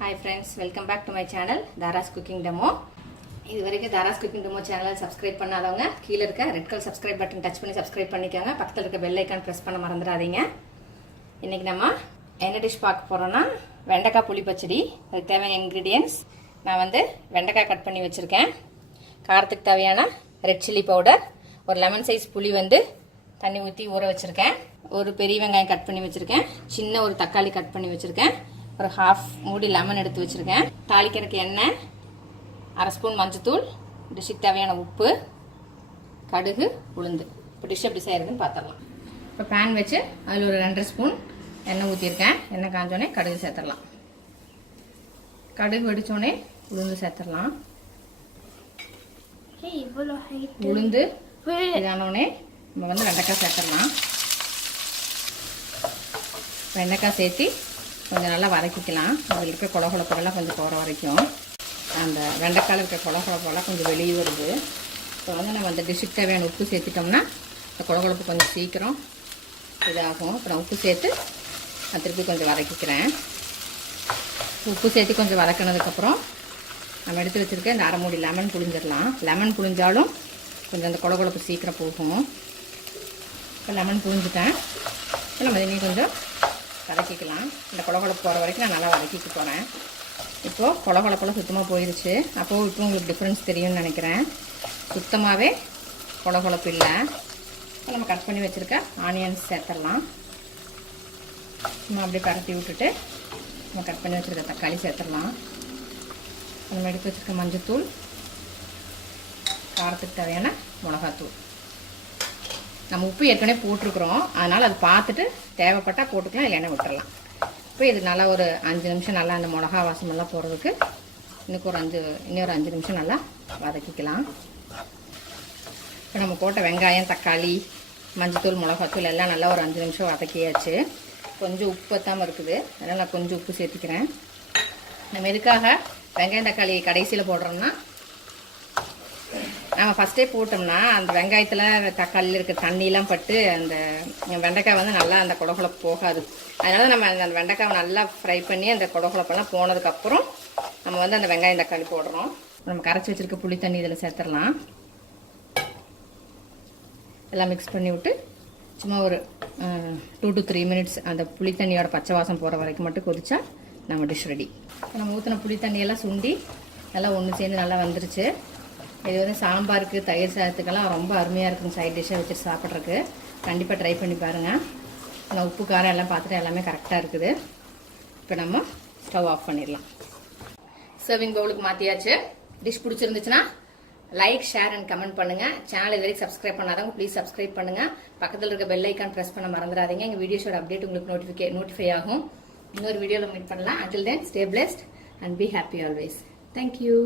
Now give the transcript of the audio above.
Hi friends, welcome back to my channel Dharas Cooking Demo. இது வரைக்கும் Dharas Cooking Demo channel subscribe பண்ணாதவங்க கீழ இருக்க red color subscribe button touch பண்ணி subscribe பண்ணிக்கங்க. பக்கத்துல இருக்க bell icon press பண்ண மறந்துடாதீங்க. இன்னைக்கு நம்ம என்ன டிஷ் பார்க்க போறோம்னா வெண்டைக்காய் புளி பச்சடி. அதுக்கு தேவையான ingredients நான் வந்து வெண்டைக்காய் கட் பண்ணி வச்சிருக்கேன். காரத்துக்கு தேவையான ரெட் chilli powder, ஒரு லெமன் சைஸ் புளி வந்து தண்ணி ஊத்தி ஊற வச்சிருக்கேன். ஒரு பெரிய வெங்காயம் கட் பண்ணி வச்சிருக்கேன். சின்ன ஒரு தக்காளி கட் பண்ணி வச்சிருக்கேன். ஒரு half மூடி லெமன் எடுத்து வச்சிருக்கேன். தாளிக்கிறதுக்கு எண்ணெய், அரை ஸ்பூன் மஞ்சத்தூள், டிஷ்க்கு தேவையான உப்பு, கடுகு, உளுந்து. இப்போ டிஷ் எப்படி செய்யறதுன்னு பார்த்துடலாம். இப்போ பேன் வச்சு அதில் ஒரு 2.5 ஸ்பூன் எண்ணெய் ஊற்றிருக்கேன். எண்ணெய் காஞ்சோடனே கடுகு சேர்த்துடலாம். கடுகு வெடிச்சோடனே உளுந்து சேர்த்துடலாம். உளுந்து இதானோடனே நம்ம வந்து வெண்டைக்காய் சேர்த்துடலாம். வெண்டைக்காய் சேர்த்து கொஞ்சம் நல்லா வதக்கிக்கலாம். அதில் இருக்க கொலகொலப்பெல்லாம் கொஞ்சம் போகிற வரைக்கும். அந்த வெண்டைக்காயில் இருக்க கொலகொலப்பெல்லாம் கொஞ்சம் வெளியே வருது. இப்போ வந்து நம்ம அந்த டிஷ்ஷுக்கு தேவையான உப்பு சேர்த்துட்டோம்னா அந்த கொலகொலப்பு கொஞ்சம் சீக்கிரம் இதாகும். இப்போ நான் உப்பு சேர்த்து நான் திருப்பி கொஞ்சம் வதக்கிக்கிறேன். உப்பு சேர்த்து கொஞ்சம் வதக்கினதுக்கப்புறம் நம்ம எடுத்து வச்சுருக்க இந்த அரை மூடி லெமன் புழிஞ்சிடலாம். லெமன் புழிஞ்சாலும் கொஞ்சம் அந்த கொலகொலப்பு சீக்கிரம் போகும். இப்போ லெமன் புழிஞ்சிட்டேன். இப்போ நம்ம இனி கொஞ்சம் வதக்கிக்கலாம். இந்த கொலகொலப்பு போகிற வரைக்கும் நான் நல்லா வதக்கிட்டு போகிறேன். இப்போது கொலகொலப்பெல்லாம் சுத்தமாக போயிடுச்சு. அப்போது இப்போ உங்களுக்கு டிஃப்ரென்ஸ் தெரியும்னு நினைக்கிறேன். சுத்தமாகவே கொலகொலப்பு இல்லை. இப்போ நம்ம கட் பண்ணி வச்சுருக்க ஆனியன்ஸ் சேர்த்துடலாம். நம்ம அப்படியே பரட்டி விட்டுட்டு நம்ம கட் பண்ணி வச்சுருக்க தக்காளி சேர்த்துடலாம். நம்ம எடுத்து வச்சுருக்க மஞ்சத்தூள், காரத்துக்கு தேவையான மிளகாத்தூள். நம்ம உப்பு ஏற்கனவே போட்டிருக்கிறோம், அதனால் அது பார்த்துட்டு தேவைப்பட்டால் போட்டுக்கலாம், இல்லைன்னா விட்டுடலாம். இப்போ இது நல்லா ஒரு 5 நிமிஷம் நல்லா அந்த மிளகா வாசமெல்லாம் போகிறதுக்கு இன்னொரு 5 நிமிஷம் நல்லா வதக்கிக்கலாம். இப்போ நம்ம போட்ட வெங்காயம், தக்காளி, மஞ்சத்தூள், மிளகாத்தூள் எல்லாம் நல்லா ஒரு 5 நிமிஷம் வதக்கியாச்சு. கொஞ்சம் உப்பு பத்தாமல் இருக்குது, அதனால் நான் கொஞ்சம் உப்பு சேர்த்துக்கிறேன். நம்ம எதுக்காக வெங்காயம் தக்காளி கடைசியில் போடுறோம்னா, நம்ம ஃபஸ்ட்டே போட்டோம்னா அந்த வெங்காயத்தில் தக்காளியில் இருக்க தண்ணியெலாம் பட்டு அந்த வெண்டைக்காய் வந்து நல்லா அந்த கொடகுழப்பு போகாது. அதனால் நம்ம அந்த வெண்டைக்காவை நல்லா ஃப்ரை பண்ணி அந்த கொடகுழப்பெல்லாம் போனதுக்கப்புறம் நம்ம வந்து அந்த வெங்காயம் தக்காளி போடுறோம். நம்ம கரைச்சி வச்சுருக்க புளி தண்ணி இதில் சேர்த்துடலாம். எல்லாம் மிக்ஸ் பண்ணி விட்டு சும்மா ஒரு 2 to 3 மினிட்ஸ் அந்த புளி தண்ணியோட பச்சை வாசம் போகிற வரைக்கும் மட்டும் கொதிச்சா நம்ம டிஷ் ரெடி. நம்ம ஊற்றின புளி தண்ணியெல்லாம் சுண்டி நல்லா ஒன்று சேர்ந்து நல்லா வந்துருச்சு. இது வந்து சாம்பாருக்கு, தயிர் சாதத்துக்கெல்லாம் ரொம்ப அருமையாக இருக்கும். சைட் டிஷ்ஷாக வச்சுட்டு சாப்பிட்றதுக்கு கண்டிப்பாக ட்ரை பண்ணி பாருங்கள். நான் உப்பு காரம் எல்லாம் பார்த்துட்டு எல்லாமே கரெக்டாக இருக்குது. இப்போ நம்ம ஸ்டவ் ஆஃப் பண்ணிடலாம். சர்விங் பவுலுக்கு மாற்றியாச்சு. டிஷ் பிடிச்சிருந்துச்சுன்னா லைக், ஷேர் அண்ட் கமெண்ட் பண்ணுங்கள். சேனல் இது வரைக்கும் சப்ஸ்கிரைப் பண்ணாதவங்க ப்ளீஸ் சப்ஸ்கிரைப் பண்ணுங்கள். பக்கத்தில் இருக்க பெல் ஐக்கான் ப்ரெஸ் பண்ண மறந்துடாதீங்க. எங்கள் வீடியோஸோட அப்டேட் உங்களுக்கு நோட்டிஃபை ஆகும். இன்னொரு வீடியோவில் மீட் பண்ணலாம். until then stay blessed and be happy always. Thank you.